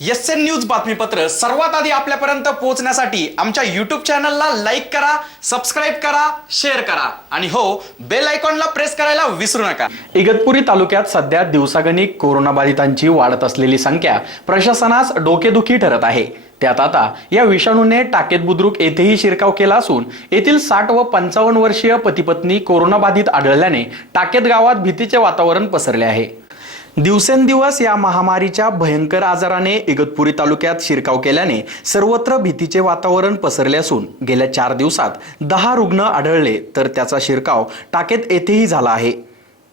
S N news बातमीपत्र सर्वात आधी आपल्यापर्यंत पोहोचण्यासाठी आमच्या युट्यूब चॅनलला लाईक करा सबस्क्राईब करा शेअर करा. आणि हो बेल आयकॉनला प्रेस करायला विसरू नका. इगतपुरी तालुक्यात सध्या दिवसागणिक कोरोनाबाधितांची वाढत असलेली संख्या प्रशासनास डोकेदुखी ठरत आहे. त्यात आता या विषाणूने टाकेत बुद्रुक येथेही शिरकाव केला असून येथील साठ व पंचावन्न वर्षीय पतीपत्नी कोरोनाबाधित आढळल्याने टाकेत गावात भीतीचे वातावरण पसरले आहे. दिवसेंदिवस या महामारीच्या भयंकर आजाराने इगतपुरी तालुक्यात शिरकाव केल्याने सर्वत्र भीतीचे वातावरण पसरले असून गेल्या चार दिवसात दहा रुग्ण आढळले तर त्याचा शिरकाव टाकेत येथेही झाला आहे.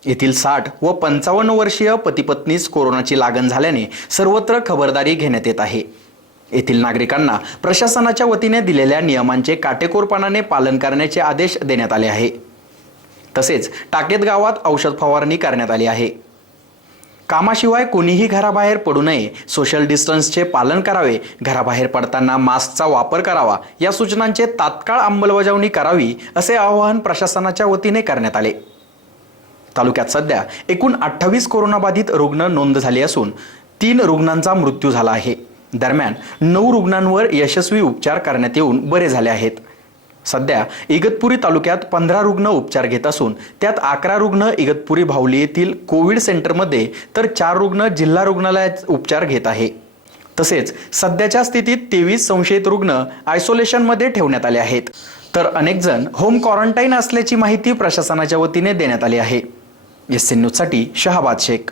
येथील साठ व पंचावन्न वर्षीय पतीपत्नीस कोरोनाची लागण झाल्याने सर्वत्र खबरदारी घेण्यात येत आहे. येथील नागरिकांना प्रशासनाच्या वतीने दिलेल्या नियमांचे काटेकोरपणाने पालन करण्याचे आदेश देण्यात आले आहे. तसेच टाकेत गावात औषध फवारणी करण्यात आली आहे. कामाशिवाय कोणीही घराबाहेर पडू नये. सोशल डिस्टन्सचे पालन करावे. घराबाहेर पडताना मास्कचा वापर करावा. या सूचनांचे तात्काळ अंमलबजावणी करावी असे आवाहन प्रशासनाच्या वतीने करण्यात आले. तालुक्यात सध्या एकूण अठ्ठावीस कोरोनाबाधित रुग्ण नोंद झाली असून तीन रुग्णांचा मृत्यू झाला आहे. दरम्यान नऊ रुग्णांवर यशस्वी उपचार करण्यात येऊन बरे झाले आहेत. सध्या इगतपुरी तालुक्यात पंधरा रुग्ण उपचार घेत असून त्यात अकरा रुग्ण इगतपुरी भावली येथील कोविड सेंटरमध्ये तर चार रुग्ण जिल्हा रुग्णालयात उपचार घेत आहे. तसेच सध्याच्या स्थितीत तेवीस संशयित रुग्ण आयसोलेशनमध्ये ठेवण्यात आले आहेत. तर अनेक जण होम क्वारंटाईन असल्याची माहिती प्रशासनाच्या वतीने देण्यात आली आहे. एस एन न्यूजसाठी शहाबाद शेख.